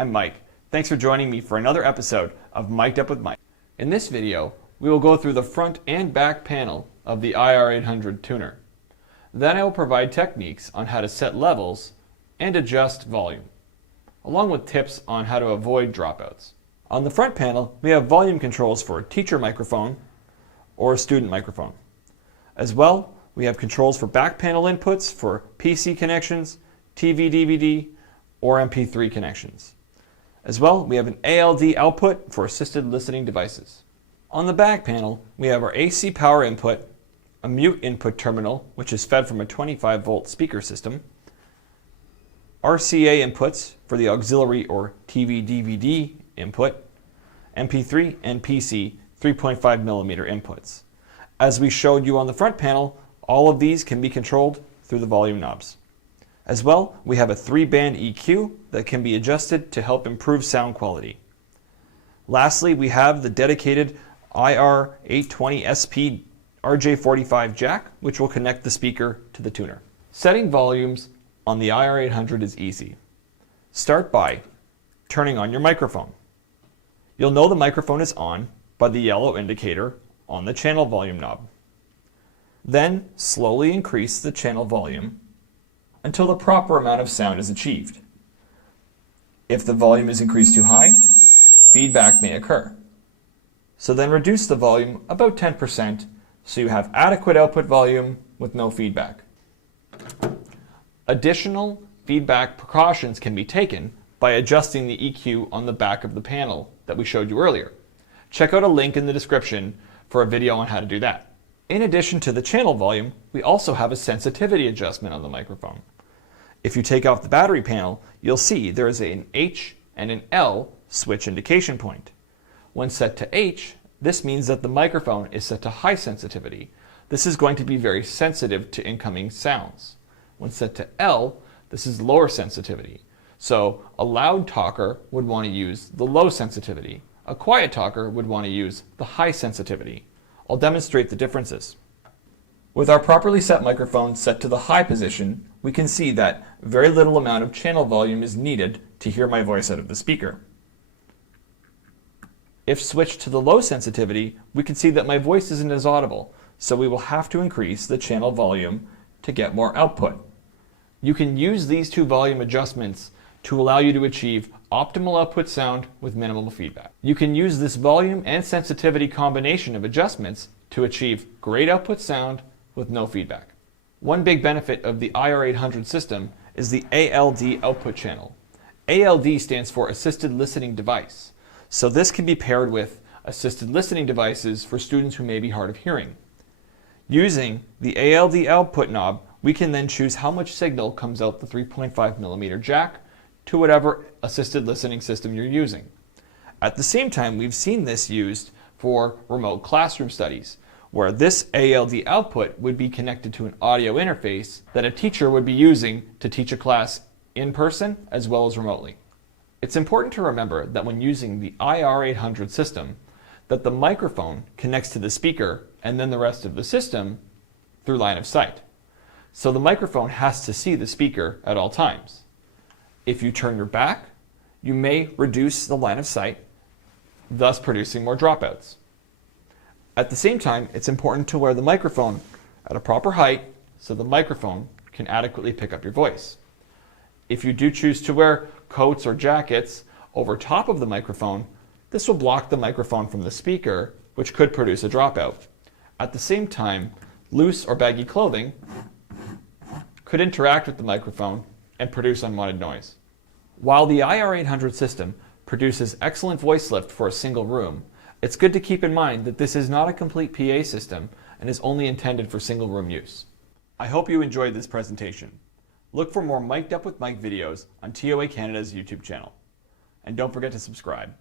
I'm Mike. Thanks for joining me for another episode of Mic'd Up with Mike. In this video, we will go through the front and back panel of the IR-800 tuner. Then I will provide techniques on how to set levels and adjust volume, along with tips on how to avoid dropouts. On the front panel, we have volume controls for a teacher microphone or a student microphone. As well, we have controls for back panel inputs for PC connections, TV, DVD, or MP3 connections. As well, we have an ALD output for assisted listening devices. On the back panel, we have our AC power input, a mute input terminal, which is fed from a 25-volt speaker system, RCA inputs for the auxiliary or TV, DVD input, MP3 and PC 3.5 millimeter inputs. As we showed you on the front panel, all of these can be controlled through the volume knobs. As well, we have a 3-band EQ that can be adjusted to help improve sound quality. Lastly, we have the dedicated IR-820 SP RJ45 jack, which will connect the speaker to the tuner. Setting volumes on the IR-800 is easy. Start by turning on your microphone. You'll know the microphone is on by the yellow indicator on the channel volume knob. Then slowly increase the channel volume until the proper amount of sound is achieved. If the volume is increased too high, feedback may occur. So then reduce the volume about 10% so you have adequate output volume with no feedback. Additional feedback precautions can be taken by adjusting the EQ on the back of the panel that we showed you earlier. Check out a link in the description for a video on how to do that. In addition to the channel volume, we also have a sensitivity adjustment on the microphone. If you take off the battery panel, you'll see there is an H and an L switch indication point. When set to H, this means that the microphone is set to high sensitivity. This is going to be very sensitive to incoming sounds. When set to L, this is lower sensitivity. So a loud talker would want to use the low sensitivity. A quiet talker would want to use the high sensitivity. I'll demonstrate the differences. With our properly set microphone set to the high position, we can see that very little amount of channel volume is needed to hear my voice out of the speaker. If switched to the low sensitivity, we can see that my voice isn't as audible, so we will have to increase the channel volume to get more output. You can use these two volume adjustments to allow you to achieve optimal output sound with minimal feedback. You can use this volume and sensitivity combination of adjustments to achieve great output sound with no feedback. One big benefit of the IR-800 system is the ALD output channel. ALD stands for Assisted Listening Device. So this can be paired with assisted listening devices for students who may be hard of hearing. Using the ALD output knob, we can then choose how much signal comes out the 3.5 millimeter jack to whatever assisted listening system you're using. At the same time, we've seen this used for remote classroom studies, where this ALD output would be connected to an audio interface that a teacher would be using to teach a class in person as well as remotely. It's important to remember that when using the IR-800 system, that the microphone connects to the speaker and then the rest of the system through line of sight. So the microphone has to see the speaker at all times. If you turn your back, you may reduce the line of sight, thus producing more dropouts. At the same time, it's important to wear the microphone at a proper height so the microphone can adequately pick up your voice. If you do choose to wear coats or jackets over top of the microphone, this will block the microphone from the speaker, which could produce a dropout. At the same time, loose or baggy clothing could interact with the microphone and produce unwanted noise. While the IR-800 system produces excellent voice lift for a single room, it's good to keep in mind that this is not a complete PA system and is only intended for single room use. I hope you enjoyed this presentation. Look for more Mic'd Up with Mike videos on TOA Canada's YouTube channel. And don't forget to subscribe.